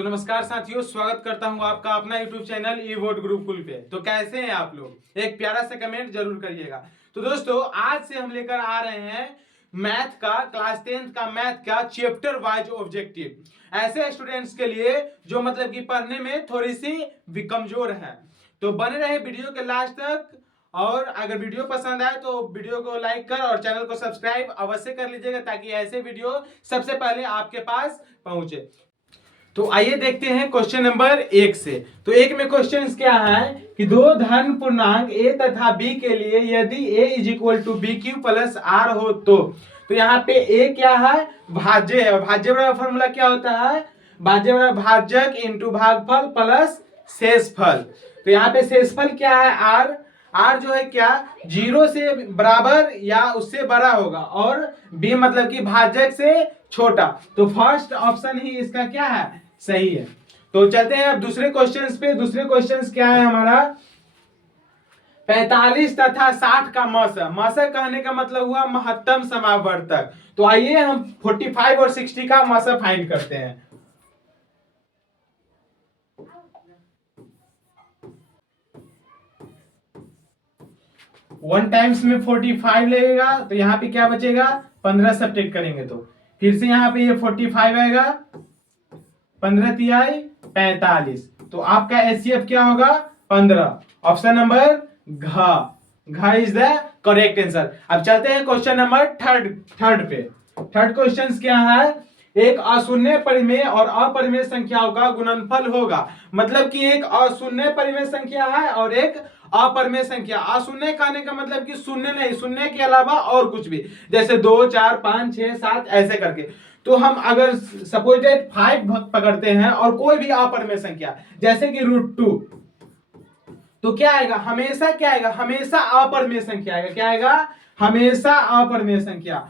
तो नमस्कार साथियों, स्वागत करता हूं आपका अपना YouTube चैनल ई वोट गुरुकुल पे। तो कैसे हैं आप लोग? एक प्यारा सा कमेंट जरूर करिएगा। तो दोस्तों, आज से हम लेकर आ रहे हैं मैथ का क्लास 10th का मैथ का चैप्टर वाइज ऑब्जेक्टिव ऐसे स्टूडेंट्स के लिए जो मतलब कि पढ़ने में थोड़ी सी भी कमजोर है। तो बने रहे वीडियो के लास्ट तक, और अगर वीडियो पसंद आए तो वीडियो को लाइक कर और चैनल को सब्सक्राइब अवश्य कर लीजिएगा ताकि ऐसे वीडियो सबसे पहले आपके पास पहुंचे। तो आइए देखते हैं क्वेश्चन नंबर 1 से। तो एक में क्वेश्चन क्या है कि दो धन पूर्णांक a तथा b के लिए यदि a is equal to B Q plus R हो तो यहाँ पे a क्या है? भाज्य है। और भाज्य वाला फॉर्मूला क्या होता है? भाज्य वाला भाजक इंटू भागफल प्लस शेषफल। तो यहाँ पे शेषफल क्या है? आर। आर जो है क्या? 0 से बराबर या उससे बड़ा होगा, और b मतलब कि भाजक से छोटा। तो फर्स्ट ऑप्शन ही इसका क्या है? सही है। तो चलते हैं अब दूसरे क्वेश्चंस पे। दूसरे क्वेश्चंस क्या है हमारा? 45 तथा 60 का मसक। मसक कहने का मतलब हुआ महत्तम समावर्तक। तो आइए हम 45 और 60 का मसक फाइंड करते हैं। वन टाइम्स में 45 लगेगा तो यहाँ पे क्या बचेगा? 15 सब्ट्रैक्ट करेंगे तो फिर से यहाँ पे ये 45 आएगा, 15 तिहाई 45। तो आपका एचसीएफ क्या होगा? 15। ऑप्शन नंबर घ इज द करेक्ट आंसर। अब चलते हैं क्वेश्चन नंबर थर्ड पे। थर्ड क्वेश्चन क्या है? एक अशून्य परिमेय और अपरिमेय संख्याओं का गुणनफल होगा। मतलब कि एक अशून्य परिमेय संख्या है और एक अपरिमेय संख्या। अशून्य कहने का मतलब कि शून्य नहीं, शून्य के अलावा और कुछ भी, जैसे 2, 4, 5, 6, 7 ऐसे करके। तो हम अगर सपोज 5 पकड़ते हैं और कोई भी अपरिमेय संख्या जैसे कि √2, तो क्या आएगा? हमेशा क्या आएगा? हमेशा अपरिमेय संख्या आएगा। क्या आएगा? हमेशा अपरिमेय संख्या।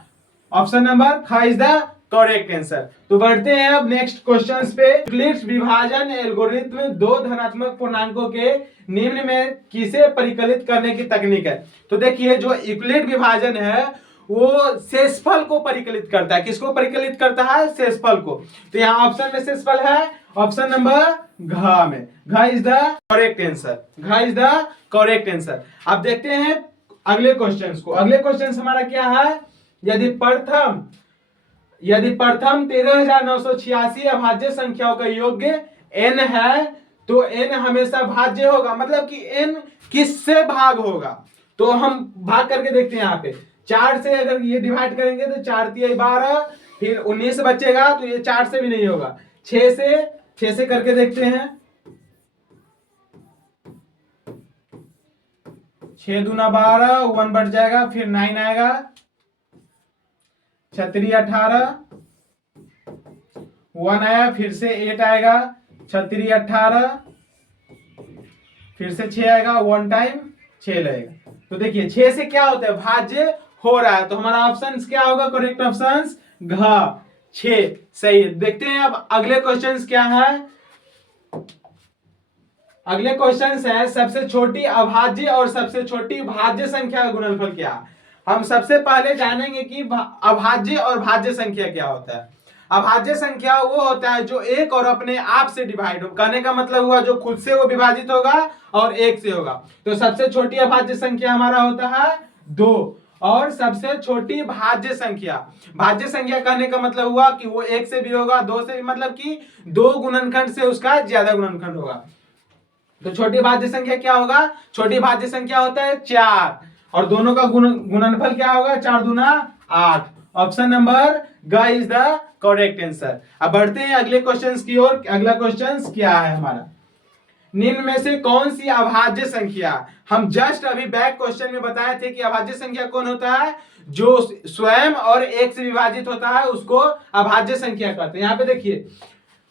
ऑप्शन नंबर ख इज द करेक्ट आंसर। तो बढ़ते हैं अब नेक्स्ट क्वेश्चंस पे। यूक्लिड्स विभाजन एल्गोरिथ्म दो धनात्मक पूर्णांकों के निम्न में किसे परिकलित करने की तकनीक है? तो देखिए, जो यूक्लिड विभाजन है वो शेषफल को परिकलित करता है। किसको परिकलित करता है? शेषफल को। तो यहाँ ऑप्शन में शेषफल है, ऑप्शन नंबर घ में। घ इज द करेक्ट आंसर। घ इज द करेक्ट आंसर। अब देखते हैं अगले क्वेश्चंस को। अगले क्वेश्चन हमारा क्या है? यदि प्रथम 13,986 अभाज्य संख्याओं का योग्य n है तो n हमेशा भाज्य होगा। मतलब कि n किससे भाग होगा? तो हम भाग करके देखते हैं। यहाँ पे 4 से अगर ये डिवाइड करेंगे तो 4 तिहाई 12, फिर 19 बचेगा, तो ये 4 से भी नहीं होगा। 6 से करके देखते हैं। 6 दूना 12, 1 बढ़ जाएगा, फिर 9 आएगा, 6 3 18, 1 आया, फिर से 8 आएगा, 6 3 18, फिर से 6 आएगा, 1 टाइम 6 लगेगा। तो देखिए 6 से क्या होता है? भाज्य हो रहा है। तो हमारा ऑप्शन क्या होगा? करेक्ट ऑप्शन घ, 6 सही है। देखते हैं अब अगले क्वेश्चन क्या है। अगले क्वेश्चन है सबसे छोटी अभाज्य और सबसे छोटी भाज्य संख्या का गुणनफल क्या है? हम सबसे पहले जानेंगे कि अभाज्य और भाज्य संख्या क्या होता है। अभाज्य संख्या वो होता है जो एक और अपने आप से डिवाइड हो। कहने का मतलब हुआ जो खुद से वो विभाजित होगा और एक से होगा। तो सबसे छोटी अभाज्य संख्या हमारा होता है 2, और सबसे छोटी भाज्य संख्या, भाज्य संख्या कहने का मतलब हुआ कि वो एक से भी होगा, 2 से भी, मतलब कि 2 गुणनखंड से उसका ज्यादा गुणनखंड होगा। तो छोटी भाज्य संख्या क्या होगा? छोटी भाज्य संख्या होता है 4, और दोनों का गुणनफल क्या होगा? 4 दूना 8। ऑप्शन नंबर ग इज द करेक्ट आंसर। अब बढ़ते हैं अगले क्वेश्चंस की ओर। अगला क्वेश्चन क्या है हमारा? निम्न में से कौन सी अभाज्य संख्या, हम जस्ट अभी बैक क्वेश्चन में बताए थे कि अभाज्य संख्या कौन होता है? जो स्वयं और एक से विभाजित होता है उसको अभाज्य संख्या कहते हैं। यहाँ पे देखिए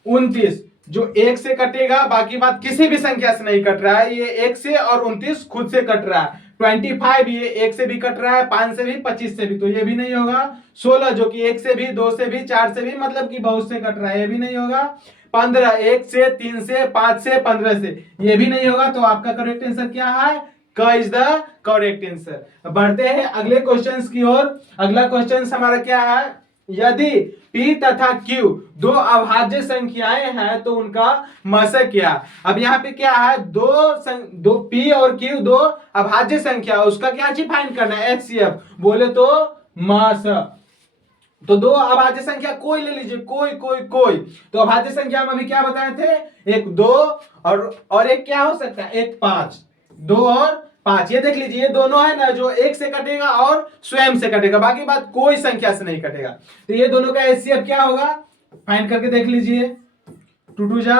29 जो एक से कटेगा, बाकी बात किसी भी संख्या से नहीं कट रहा है। ये एक से और 29 खुद से कट रहा है। 25 ये एक से भी कट रहा है, 5 से भी, 25 से भी, तो ये भी नहीं होगा। 16 जो कि एक से भी, 2 से भी, 4 से भी, मतलब कि बहुत से कट रहा है, ये भी नहीं होगा। 15 1 से, 3 से, 5 से, 15 से, ये भी नहीं होगा। तो आपका करेक्ट आंसर क्या है? क इज द करेक्ट आंसर। बढ़ते हैं अगले क्वेश्चंस की ओर। अगला क्वेश्चन हमारा क्या है? यदि P तथा Q दो अभाज्य संख्याएं हैं तो उनका मशक क्या। अब यहाँ पे क्या है, दो P और Q दो अभाज्य संख्या, उसका क्या चीज फाइंड करना है, HCF बोले तो मशक। तो दो अभाज्य संख्या कोई ले लीजिए, कोई कोई कोई। तो अभाज्य संख्या में अभी क्या बताए थे, एक 2 और एक क्या हो सकता है, एक 5। 2 और 5 ये देख लीजिए, ये दोनों है ना जो एक से कटेगा और स्वयं से कटेगा, बाकी बात कोई संख्या से नहीं कटेगा। तो ये दोनों का HCF क्या होगा, फाइंड करके देख लीजिए। 2 2 जा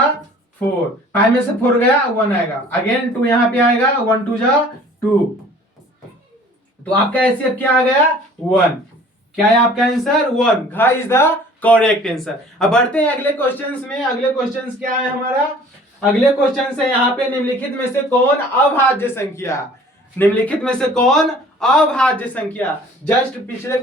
4, 5 में से 4 गया 1 आएगा, अगेन 2 यहां पे आएगा, 1 2 जा 2। तो आपका HCF क्या आ गया, 1। क्या है आपका आंसर, 1। घ इज द करेक्ट आंसर। अब बढ़ते हैं अगले क्वेश्चंस में। अगले क्वेश्चंस क्या है हमारा, अगले क्वेश्चन है यहाँ पे, निम्नलिखित में से कौन अभाज्य संख्या, निम्नलिखित में से कौन अभाज्य संख्या। जस्ट पिछले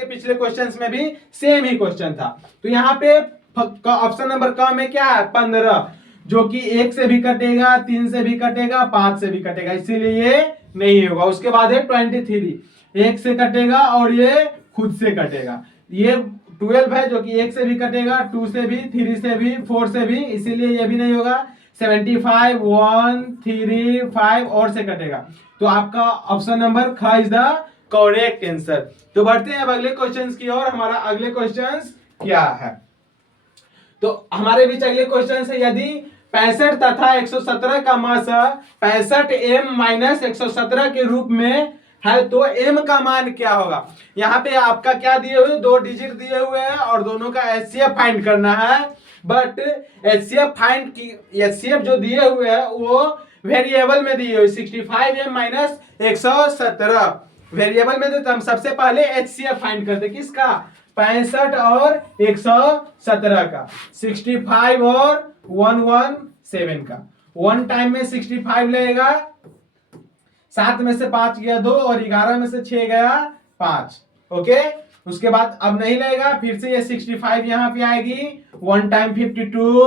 पिछले क्वेश्चंस में भी सेम ही क्वेश्चन था। तो यहाँ पे ऑप्शन नंबर क में क्या है, 15, जो कि 1 से भी कटेगा, 3 से भी कटेगा, 5 से भी कटेगा, इसीलिए ये नहीं होगा। उसके बाद है 23, 1 से कटेगा और ये खुद से कटेगा। ये 12 है जो कि 1 से भी कटेगा, 2 से भी, 3 से भी, 4 से भी, इसीलिए ये भी नहीं होगा। 75, 1 3 5 और से कटेगा। तो आपका ऑप्शन नंबर ख इज द करेक्ट आंसर। तो बढ़ते हैं अब अगले क्वेश्चंस की ओर। हमारा अगले क्वेश्चंस क्या है, तो हमारे बीच अगले क्वेश्चन है, यदि 65 तथा 117 का मशक 65m - 117 के रूप में है तो m का मान क्या होगा। यहाँ पे आपका क्या दिए हुए, 2 डिजिट दिए हुए हैं और दोनों का HCF फाइंड करना है। बट HCF जो दिए हुए हैं वो वेरिएबल में दिए हुए, 65m - 117 वेरिएबल में देते। हम सबसे पहले HCF फाइंड करते, किसका, 65 और 117 का, 65 और 117 का। 1 टाइम में 65 लगेगा, 7 में से 5 गया 2 और 11 में से 6 गया 5। ओके, उसके बाद अब नहीं लगेगा, फिर से ये 65 यहां पे आएगी, 1 टाइम 52,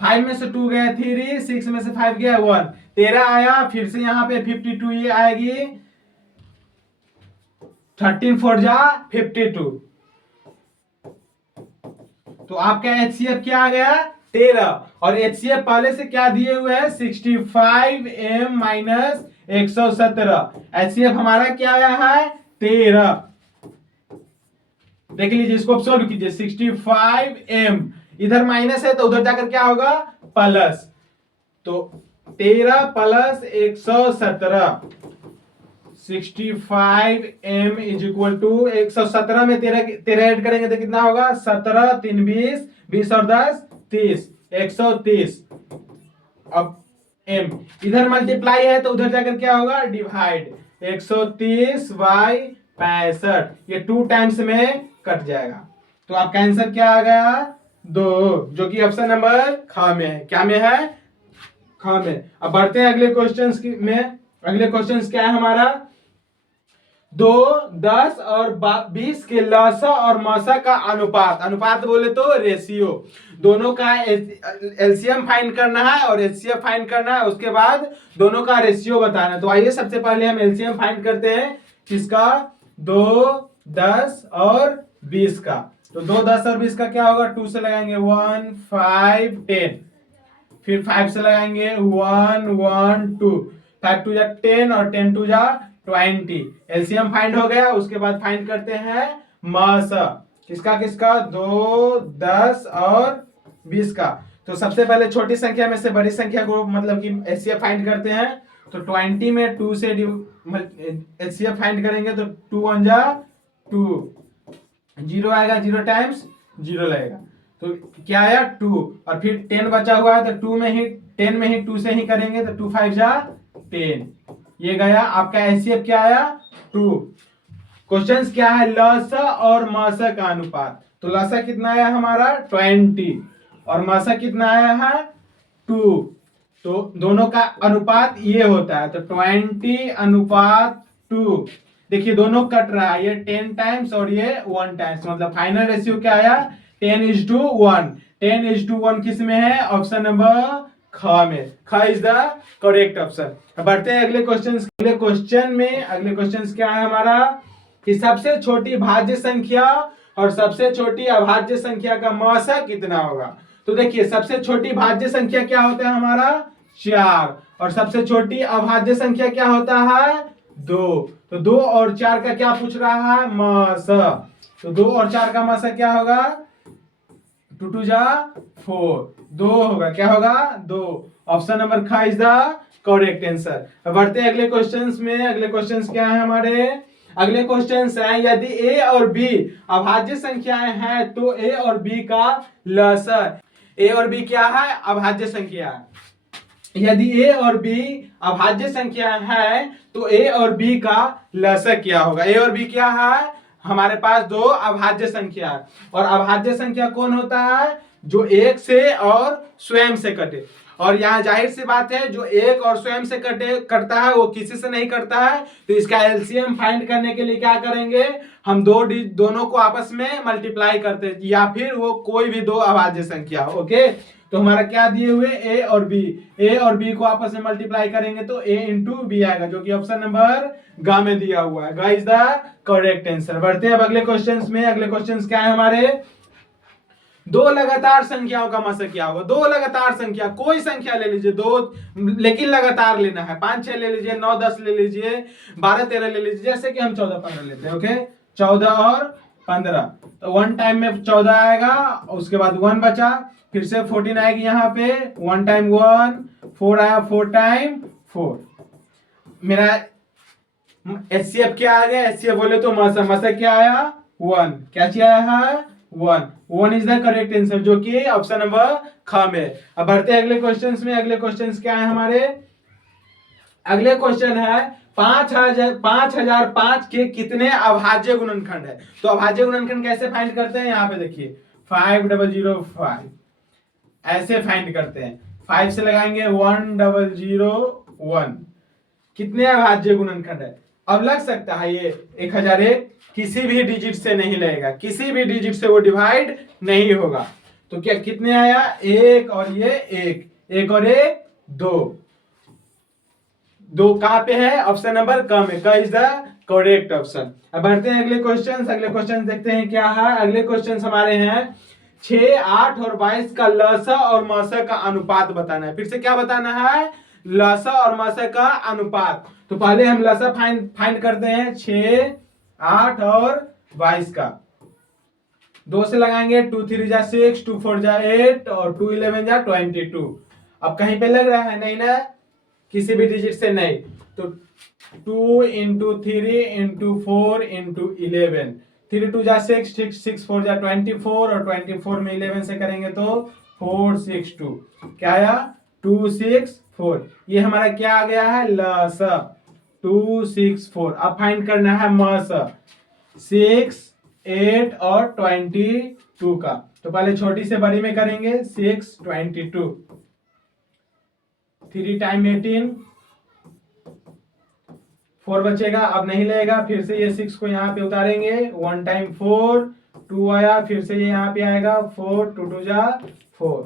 5 में से 2 गया 3, 6 में से 5 गया 1, 13 आया, फिर से यहां पे 52 ये आएगी, 13 4 जा 52। तो आपका HCF क्या आ गया, 13। और HCF पहले से क्या दिए हुए है, 65m - 117। HCF हमारा क्या आया है, 13। देख लीजिए, इसको सॉल्व कीजिए। 65m इधर माइनस है तो उधर जाकर क्या होगा, प्लस। तो 13 plus 117, 65m is equal to 117 में 13 ऐड करेंगे तो कितना होगा, 17 3 20, 20 और 10 30, 130। अब m इधर मल्टीप्लाई है तो उधर जाकर क्या होगा, डिवाइड, 130 बाई 65, ये 2 टाइम्स में कट जाएगा। तो आपका आंसर क्या आ गया, 2, जो कि ऑप्शन नंबर ख में है। क्या में है, ख में। अब बढ़ते हैं अगले क्वेश्चंस में। अगले क्वेश्चंस क्या है हमारा, 2, 10 और 20 के लसा और मसा का अनुपात, अनुपात बोले तो रेशियो, दोनों का एलसीएम फाइंड करना है और एचसीएफ फाइंड करना है, उसके बाद दोनों का रेशियो बताना है। तो आइए सबसे पहले हम एलसीएम फाइंड करते हैं, किसका, 2, 10 और 20 का। तो 2, 10 और 20 का क्या होगा, 2 से लगाएंगे 1 5 10, फिर 5 से लगाएंगे 1 1 2, 5 2 जा 10 और 10 2 जा 20। एलसीएम फाइंड हो गया। उसके बाद फाइंड करते हैं मसा, किसका किसका, 2, 10 और 20 का। तो सबसे पहले छोटी संख्या में से बड़ी संख्या को मतलब कि एचसीएफ फाइंड करते हैं। तो 20 में 2 से एचसीएफ फाइंड करेंगे तो 2 1 जा 2, 0 आएगा, 0 टाइम्स 0 लगेगा, तो क्या आया 2। और फिर 10 बचा हुआ है तो 10 में ही 2 से ही करेंगे तो 2 5 जा 10, ये गया। आपका एचसीएफ क्या आया, 2। क्वेश्चन क्या है, लसा और मसा का अनुपात। तो लसा कितना आया हमारा 20 और मसा कितना आया है 2। तो दोनों का अनुपात ये होता है, तो 20 अनुपात 2। देखिए दोनों कट रहा है, ये 10 टाइम्स और ये 1 टाइम्स, मतलब फाइनल रेशियो क्या आया 10:1। 10:1 किस में है, ऑप्शन नंबर ख में। ख इज द करेक्ट ऑप्शन। बढ़ते हैं अगले क्वेश्चन। अगले क्वेश्चन क्या है हमारा, कि सबसे छोटी भाज्य संख्या और सबसे छोटी अभाज्य संख्या का मौसा कितना होगा। तो देखिए सबसे छोटी भाज्य संख्या क्या होता है हमारा 4 और सबसे छोटी अभाज्य संख्या क्या होता है 2। तो 2 और 4 का क्या पूछ रहा है मौसा। तो 2 और 4 का मौसा क्या होगा 2 2 जा 4 2 होगा क्या होगा 2। ऑप्शन नंबर ख इज द करेक्ट आंसर। अब बढ़ते हैं अगले क्वेश्चंस में। अगले क्वेश्चंस क्या है हमारे। अगले क्वेश्चंस है यदि a और b अभाज्य संख्याएं हैं तो a और b का लसर। a और b क्या है अभाज्य संख्या। यदि a और b अभाज्य संख्या है तो a और b का लसर क्या होगा। a और b क्या है हमारे पास दो अभाज्य संख्या है और अभाज्य संख्या कौन होता है जो एक से और स्वयं से कटे। और यहाँ जाहिर सी बात है जो एक और स्वयं से करता है वो किसी से नहीं करता है। तो इसका एलसीएम फाइंड करने के लिए क्या करेंगे हम दोनों को आपस में मल्टीप्लाई करते हैं या फिर वो कोई भी दो अभाज्य संख्या। ओके तो हमारा क्या दिए हुए a और b को आपस में मल्टीप्लाई करेंगे तो a इंटू बी आएगा जो कि ऑप्शन नंबर ग में दिया हुआ है। ग इज द करेक्ट आंसर। बढ़ते हैं अब अगले क्वेश्चंस में। अगले क्वेश्चंस क्या है हमारे। दो लगातार संख्याओं का मसा क्या होगा। दो लगातार संख्या कोई संख्या ले लीजिए दो लेकिन लगातार लेना है 5 6 ले लीजिए 9 10 ले लीजिए 12 13 ले लीजिए जैसे कि हम 14 15 लेते हैं। ओके 14 और 15 तो वन टाइम में 14 आएगा उसके बाद 1 बचा फिर से 14 आएगी यहाँ पे 1 टाइम 1 4 आया 4 टाइम 4। मेरा एचसीएफ क्या आ गया एचसीएफ बोले तो मसा मसा क्या आया 1 क्या चीज आया है 1 इज द करेक्ट आंसर जो कि ऑप्शन नंबर ख में। अब बढ़ते हैं अगले क्वेश्चंस में। अगले क्वेश्चंस क्या है हमारे। अगले क्वेश्चन है 5005 के कितने अभाज्य गुणनखंड है। तो अभाज्य गुणनखंड कैसे फाइंड करते हैं यहाँ पे देखिए 5005 ऐसे फाइंड करते हैं 5 से लगाएंगे 1001 कितने अभाज्य गुणनखंड है। अब लग सकता है ये 1001 किसी भी डिजिट से नहीं लगेगा किसी भी डिजिट से वो डिवाइड नहीं होगा। तो क्या कितने आया एक और ये एक और एक दो कहां पे है ऑप्शन नंबर क में क इज द करेक्ट ऑप्शन। अब बढ़ते हैं अगले क्वेश्चन। अगले क्वेश्चन देखते हैं क्या है। अगले क्वेश्चन हमारे हैं 6 8 और 22 का लसा और मसा का अनुपात बताना है। फिर से क्या बताना है लसा और मसा का अनुपात। तो पहले हम लसा फाइंड करते हैं 6 8 और 22 का 2 से लगाएंगे 2 3 जा 6 2 4 जा 8 और 2 11 जा 22। अब कहीं पे लग रहा है नहीं ना किसी भी डिजिट से नहीं। तो 2 इंटू 3 इंटू 4 इंटू 11 3 2 जा 6 6 4 जा 24 और 24 में 11 से करेंगे तो 4 6 2 क्या आया 2 6 4। ये हमारा क्या आ गया है लसा 2 6 4। अब फाइंड करना है मसा 6 8 और 22 का। तो पहले छोटी से बड़ी में करेंगे 6 22 3 टाइम 18 4 बचेगा अब नहीं लगेगा। फिर से ये 6 को यहाँ पे उतारेंगे 1 टाइम 4 2 आया फिर से ये यहाँ पे आएगा 4 2 2 जा 4।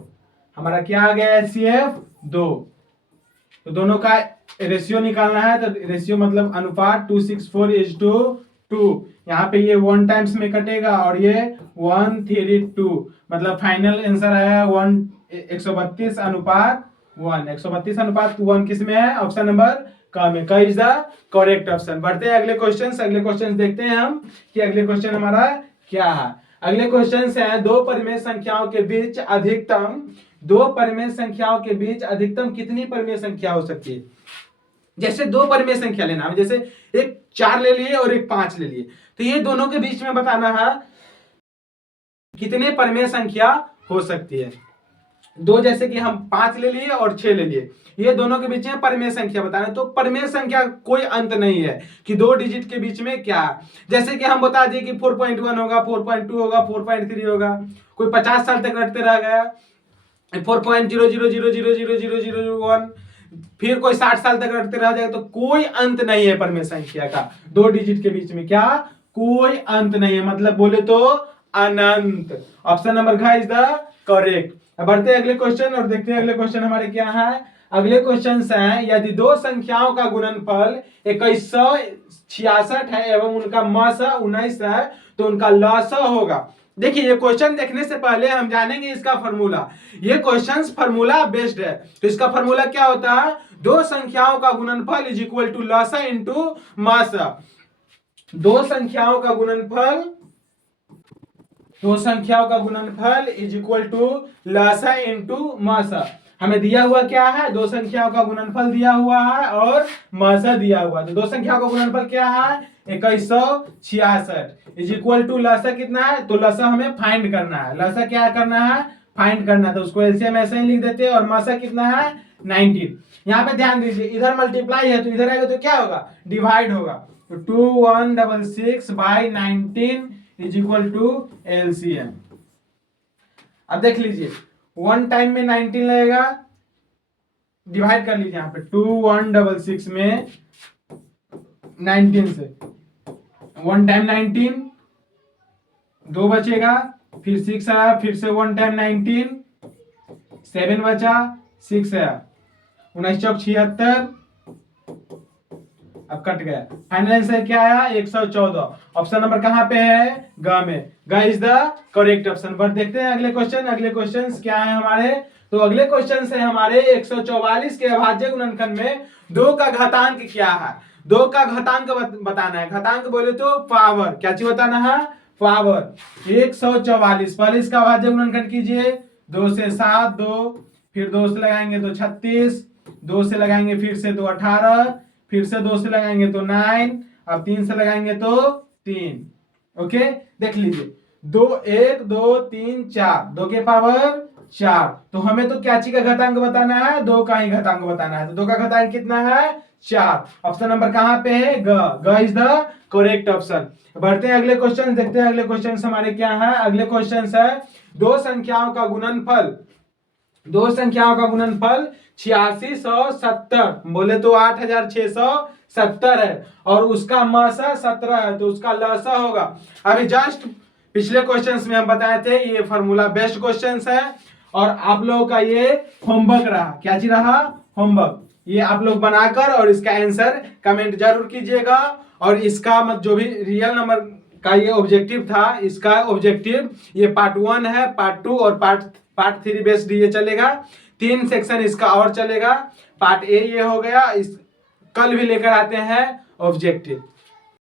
हमारा क्या आ गया एचसीएफ 2। तो दोनों का रेशियो निकालना है तो रेशियो मतलब अनुपात 264 इज टू 2। यहाँ पे ये 1 टाइम्स में कटेगा और ये 1 3 2 मतलब फाइनल आंसर आया 132 अनुपात 1। 132 अनुपात 1 किस में है ऑप्शन नंबर क में क इज द करेक्ट ऑप्शन। बढ़ते हैं अगले क्वेश्चन। अगले क्वेश्चन देखते हैं हम कि अगले क्वेश्चन हमारा क्या है। अगले क्वेश्चन है दो परिमेय संख्याओं के बीच अधिकतम कितनी परिमेय संख्या हो सकती है। जैसे दो परिमेय संख्या लेना है जैसे एक 4 ले लिए और एक 5 ले लिए तो ये दोनों के बीच में बताना है कितने परिमेय संख्या हो सकती है। दो जैसे कि हम 5 ले लिए और 6 ले लिए ये दोनों के बीच में परिमेय संख्या बताना। तो परिमेय संख्या कोई अंत नहीं है कि दो डिजिट के बीच में क्या जैसे कि हम बता दिए कि 4.1 होगा 4.2 होगा 4.3 होगा। कोई 50 साल तक रटते रह गया 4.000000001 फिर कोई 60 साल तक रटते रह जाएगा। तो कोई अंत नहीं है परिमेय संख्या का दो डिजिट के बीच में क्या कोई अंत नहीं है मतलब बोले तो अनंत। ऑप्शन नंबर घ इज द करेक्ट। अब बढ़ते हैं अगले क्वेश्चन और देखते हैं अगले क्वेश्चन हमारे क्या है। अगले क्वेश्चन हैं, यदि दो संख्याओं का गुणनफल 2166 है एवं उनका मसा 19 है तो उनका लसा होगा। देखिए ये क्वेश्चन देखने से पहले हम जानेंगे इसका फॉर्मूला। ये क्वेश्चंस फॉर्मूला बेस्ड है, तो इसका फॉर्मूला क्या होता है, दो संख्याओं का गुणनफल इज इक्वल टू लसा इंटू मासा। दो संख्याओं का गुणनफल इज इक्वल टू लसा इंटू मासा। हमें दिया हुआ क्या है, दो संख्याओं का गुणनफल दिया हुआ है और मासा दिया हुआ है। तो दो संख्याओं का गुणनफल क्या है, 2166 इज इक्वल टू लसा कितना है, तो लसा हमें फाइंड करना है। लसा क्या करना है, फाइंड करना है, तो उसको एलसीएम ऐसे ही लिख देते हैं। और मासा कितना है, 19। यहाँ पे ध्यान दीजिए, इधर मल्टीप्लाई है तो इधर आएगा तो क्या होगा, डिवाइड होगा। तो 2166 by 19 is equal to LCM. अब देख लीजिए, वन टाइम में 19 लगेगा, डिवाइड कर लीजिए यहाँ पे 2166 में 19 से, वन टाइम 19, दो बचेगा, फिर 6 आया, फिर से वन टाइम 19, 7 बचा, 6 आया, 19 चौक 76, अब कट गया। फाइनल आंसर क्या आया, 114। ऑप्शन नंबर कहां पे है, ग में। ग is the correct option. But देखते हैं अगले क्वेश्चन। अगले क्वेश्चंस क्या है हमारे, तो अगले क्वेश्चन है हमारे 144 के अभाज्य गुणनखंड में दो का घातांक क्या है। दो का घातांक बताना है। घातांक बोले तो पावर, क्या चीज बताना है, पावर। 144, पहले इसका अभाज्य गुणनखंड कीजिए, 2 से 7, 2, फिर 2 से लगाएंगे तो 36, 2 से लगाएंगे फिर से तो 18, फिर से 2 से लगाएंगे तो 9, अब 3 से लगाएंगे तो 3। ओके, देख लीजिए, 2 1 2 3 4, 2 के पावर 4। तो हमें तो क्या चीज का घातांक बताना है, 2 का ही घातांक बताना है। तो 2 का घातांक कितना है, 4। ऑप्शन नंबर कहां पे है, ग। ग इज द करेक्ट ऑप्शन। बढ़ते हैं अगले क्वेश्चन, देखते हैं अगले क्वेश्चन हमारे क्या है। अगले क्वेश्चन है, दो संख्याओं का गुणनफल 8670, बोले तो 8670 है, और उसका मसा 17 है, तो उसका लसा होगा। अभी जस्ट पिछले क्वेश्चंस में हम बताए थे, ये फार्मूला बेस्ड क्वेश्चंस है, और आप लोगों का ये होमवर्क रहा। क्या चीज रहा, होमवर्क। ये आप लोग बनाकर और इसका आंसर कमेंट जरूर कीजिएगा। और इसका जो भी रियल नंबर का ये ऑब्जेक्टिव था, इसका ऑब्जेक्टिव ये पार्ट 1 है, पार्ट 2 और पार्ट 3 बेस्ड ये चलेगा। 3 सेक्शन इसका और चलेगा। पार्ट ए ये हो गया, इस कल भी लेकर आते हैं ऑब्जेक्टिव।